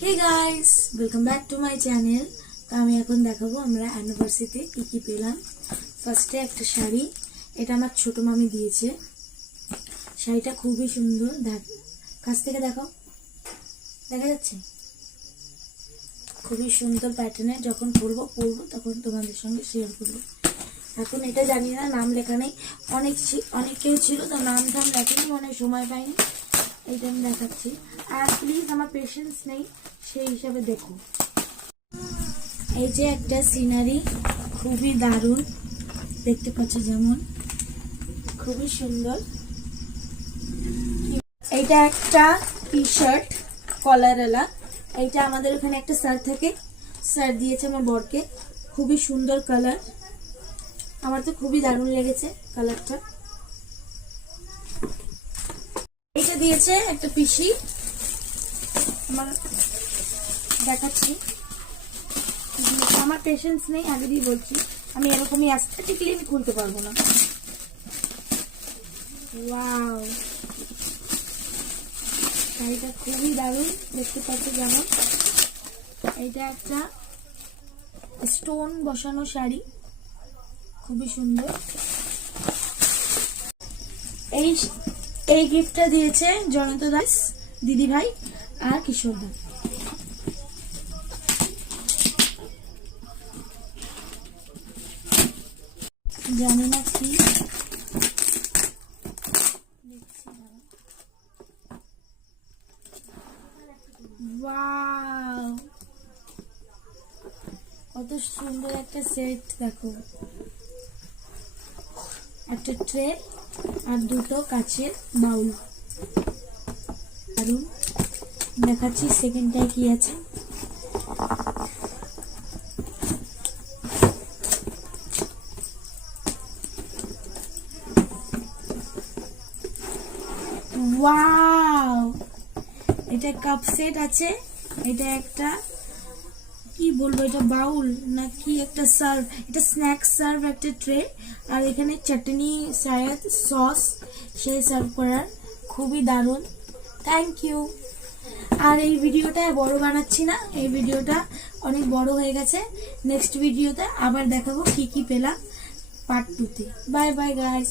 Hey guys welcome back to my channel. तो আমি এখন দেখাবো আমরা অ্যানিভার্সারিতে কি কি পেলাম। ফার্স্টে একটা শাড়ি, এটা আমার ছোট মামি দিয়েছে। শাড়িটা খুবই সুন্দর, কাছ থেকে দেখাও, দেখা যাচ্ছে? খুবই সুন্দর প্যাটার্নের, যখন পরবো তখন তোমাদের সঙ্গে শেয়ার করবো। এখন এটা জানি না, নাম লেখা নেই। অনেক কেউ ছিল তো নাম ধাম লেখেনি, অনেক সময় পাইনি, এইটা আমি দেখাচ্ছি। আর প্লিজ আমার পেশেন্স নেই, সেই হিসাবে দেখো। এই যে একটা সিনারি, খুবই দারুণ দেখতে পাচ্ছ, যেমন খুবই সুন্দর। এইটা একটা টি শার্ট কলারওয়ালা, এইটা আমাদের ওখানে একটা স্যার থাকে, স্যার দিয়েছে আমার বরকে। খুবই সুন্দর কালার, আমার তো খুবই দারুণ লেগেছে কালারটা। এটা দিয়েছে একটা পিসি, আমার দেখাচ্ছি। আমার পেশেন্স নেই, আগে দিয়ে বলছি, আমি এরকমই অ্যাস্থেটিকলি আমি খুলতে পারবো না। ওয়াও, শাড়িটা খুবই দারুণ দেখতে পাচ্ছ যেমন। এইটা একটা স্টোন বসানো শাড়ি, খুবই সুন্দর। এই গিফটটা দিয়েছে জয়ন্ত দাস দিদি ভাই আর কিশোর দা। জানি না কি, ওয়াও কত সুন্দর একটা সেট, দেখো একটা ট্রে আর দুটো কাচের বাউল, দারুন। দেখাচ্ছি সেকেন্ডটায় কি আছে। ওয়াও, এটা কাপ সেট আছে, এটা একটা কি বলবো, এটা বাউল না কি একটা সার্ভ, এটা স্ন্যাক্স সার্ভ একটা ট্রে, আর এখানে চাটনি শায়দ সস সেই সার্ভ করার, খুবই দারুণ। Thank you. আর এই ভিডিওটা বড় বানাচ্ছি না, এই ভিডিওটা অনেক বড় হয়ে গেছে। নেক্সট ভিডিওতে আবার দেখাবো কি কি পেলাম পার্ট 2 তে। Bye bye guys.